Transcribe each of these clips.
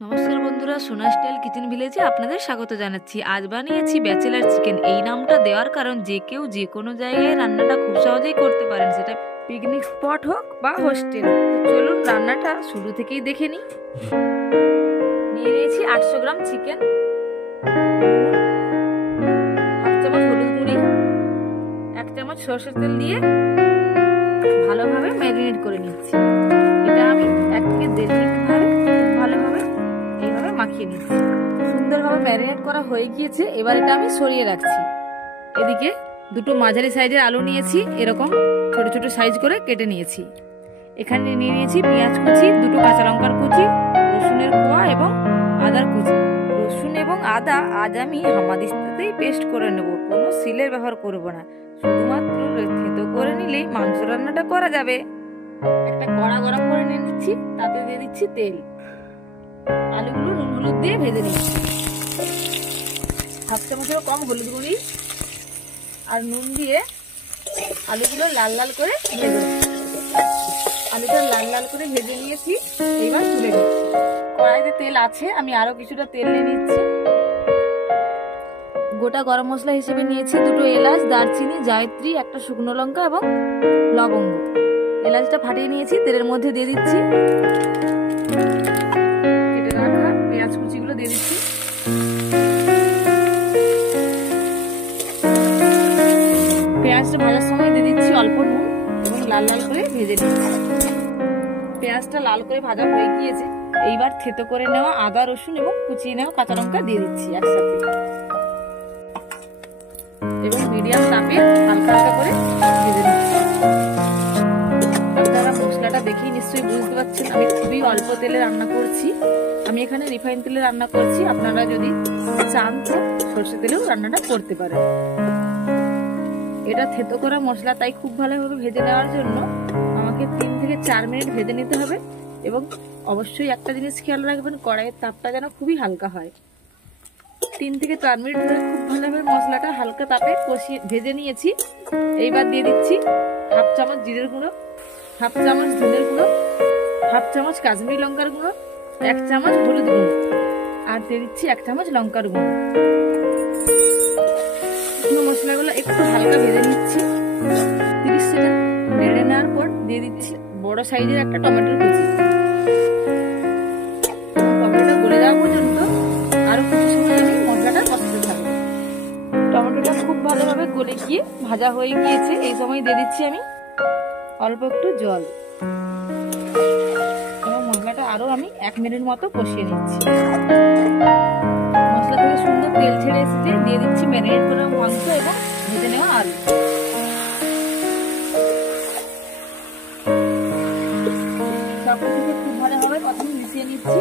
নমস্কার বন্ধুরা, সোনা স্টাইল কিচেন ভিলেজে আপনাদের স্বাগত জানাচ্ছি। আজ বানিয়েছি ব্যাচেলার চিকেন। এই নামটা দেওয়ার কারণ যে কেউ যে কোনো জায়গায় রান্নাটা খুব সহজেই করতে পারেন, সেটা পিকনিক স্পট হোক বা হোস্টেল। তো চলুন রান্নাটা শুরু থেকেই দেখে নিই। নিয়ে নিয়েছি 800 গ্রাম চিকেন, হাফ চামচ হলুদ গুঁড়ি, 1 চামচ সরষের তেল দিয়ে ভালোভাবে ম্যারিনেট করে নিচ্ছি। এটা আমি 1 থেকে 1.5 মিনিট ধরে ভালোভাবে এইভাবে মাখিয়ে নিচ্ছি। সুন্দরভাবে ম্যারিনেট করা হয়ে গিয়েছে। এবার এটা আমি সরিয়ে রাখছি। এদিকে দুটো মাঝারি সাইজের আলু নিয়েছি, এরকম ছোট ছোট সাইজ করে কেটে নিয়েছি। এখানে নিয়ে নিয়েছি পেঁয়াজ কুচি, দুটো কাঁচা লঙ্কার কুচি, রসুনের কোয়া এবং আদার কুচি। রসুন এবং আদা আজ আমি হামাদিস্তাতেই পেস্ট করে নেব, কোনো সিলের ব্যবহার করব না। শুধুমাত্র থেতো করে নিলেই মাংস রান্নাটা করা যাবে। একটা কড়া গরম করে নিয়ে নিচ্ছি, তাতে দিয়ে দিচ্ছি তেল। আলুগুলো নুন হলুদ দিয়ে ভেজে নিচ্ছি। হাফ চামচেরও কম হলুদ গুঁড়ি আর নুন দিয়ে আলুগুলো লাল লাল করে ভেজে নিচ্ছি। আলুটা লাল লাল করে ভেজে নিয়েছি, এইবার তুলে নিচ্ছি। কড়াইতে তেল আছে, আমি আরো কিছুটা তেল নিয়ে নিচ্ছি। গোটা গরম মশলা হিসেবে নিয়েছি দুটো এলাচ, দারচিনি, জায়ত্রী, একটা শুকনো লঙ্কা এবং লবঙ্গ। এলাচটা ফাটিয়ে নিয়েছি, তেলের মধ্যে দিয়ে দিচ্ছি। কেটে রাখা পেঁয়াজ কুচিগুলো দিয়ে দিচ্ছি। পেঁয়াজটা ভাজার সময় দিয়ে দিচ্ছি অল্প নুন এবং লাল লাল করে ভেজে নিচ্ছি। পেঁয়াজটা লাল করে ভাজা হয়ে গিয়েছে। এইবার থেতো করে নেওয়া আদা, রসুন এবং কুচিয়ে নেওয়া কাঁচা লঙ্কা দিয়ে দিচ্ছি একসাথে এবং মিডিয়াম তাপে হালকা হালকা করে ভেজে নিচ্ছি। আপনারা মশলাটা দেখেই নিশ্চয়ই বুঝতে পারছেন আমি খুবই অল্প তেলে রান্না করছি। আমি এখানে রিফাইন তেলে রান্না করছি, আপনারা যদি চান তো সরষে তেলেও রান্নাটা করতে পারেন। এটা থেতো করা মশলা, তাই খুব ভালোভাবে ভেজে নেওয়ার জন্য আমাকে 3 থেকে 4 মিনিট ভেজে নিতে হবে। এবং অবশ্যই একটা জিনিস খেয়াল রাখবেন, কড়াইয়ের তাপটা যেন খুবই হালকা হয়। 3 থেকে 4 মিনিট ধরে খুব ভালোভাবে মশলাটা হালকা তাপে কষিয়ে ভেজে নিয়েছি। এইবার দিয়ে দিচ্ছি হাফ চামচ জিরের গুঁড়ো, হাফ চামচ ধনের গুঁড়ো, হাফ চামচ কাশ্মীরি লঙ্কার গুঁড়ো, 1 চামচ হলুদ গুঁড়ো আর দিয়ে দিচ্ছি 1 চামচ লঙ্কার গুঁড়ো। মশলাগুলো একটু হালকা ভেজে নিচ্ছি। 30 সেকেন্ড নেড়ে নেওয়ার পর দিয়ে দিচ্ছি বড় সাইজের একটা টমেটোর কুচি। টমেটোটা গলে যাওয়া পর্যন্ত আরো কিছু সময় আমি মশলাটা কষাতে থাকবো। টমেটোটা খুব ভালোভাবে গলে গিয়ে ভাজা হয়ে গিয়েছে। এই সময় দিয়ে দিচ্ছি আমি অল্প একটু জল এবং মশলাটা আরো আমি 1 মিনিট মতো কষিয়ে নিচ্ছি। মশলা থেকে সুন্দর তেল ছেড়ে এসেছে, দিয়ে দিচ্ছি ম্যারিনেট করা মাংস এবং ভেজে নেওয়া আলু। সবকিছুকে খুব ভালোভাবে প্রথমে মিশিয়ে নিচ্ছি।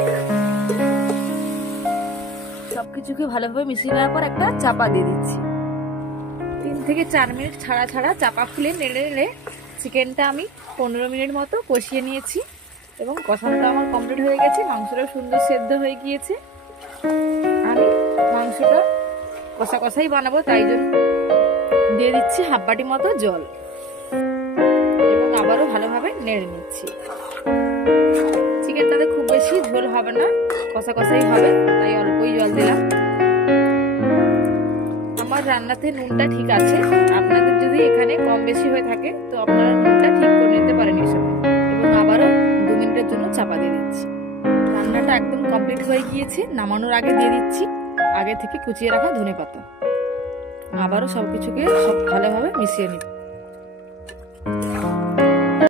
সবকিছুকে ভালোভাবে মিশিয়ে নেওয়ার পর একটা চাপা দিয়ে দিচ্ছি। 3 থেকে 4 মিনিট ছাড়া ছাড়া চাপা খুলে নেড়ে নেড়ে চিকেনটা আমি 15 মিনিট মতো কষিয়ে নিয়েছি এবং কষানোটা আমার কমপ্লিট হয়ে গেছে। মাংসটা সুন্দর সেদ্ধ হয়ে গিয়েছে। আমি মাংসটা কষা কষাই বানাবো, তাই জন্য দিয়ে দিচ্ছি হাফ বাটি মতো জল এবং আবারও ভালোভাবে নেড়ে নিচ্ছি। চিকেনটাতে খুব বেশি ঝোল হবে না, কষা কষাই হবে, তাই অল্পই জল দিলাম। আমার রান্নাতে নুনটা ঠিক আছে, আপনাদের যদি এখানে কম বেশি হয়ে থাকে তো আপনারা নুনটা ঠিক করে নিতে পারেন এর সাথে। এবং আবারও 2 মিনিটের জন্য চাপা দিয়ে দিচ্ছি। রান্নাটা একদম কমপ্লিট হয়ে গিয়েছে। নামানোর আগে দিয়ে দিচ্ছি আগে থেকে কুচিয়ে রাখা ধনেপাতা। আবারও সবকিছুকে ভালোভাবে মিশিয়ে নিচ্ছি।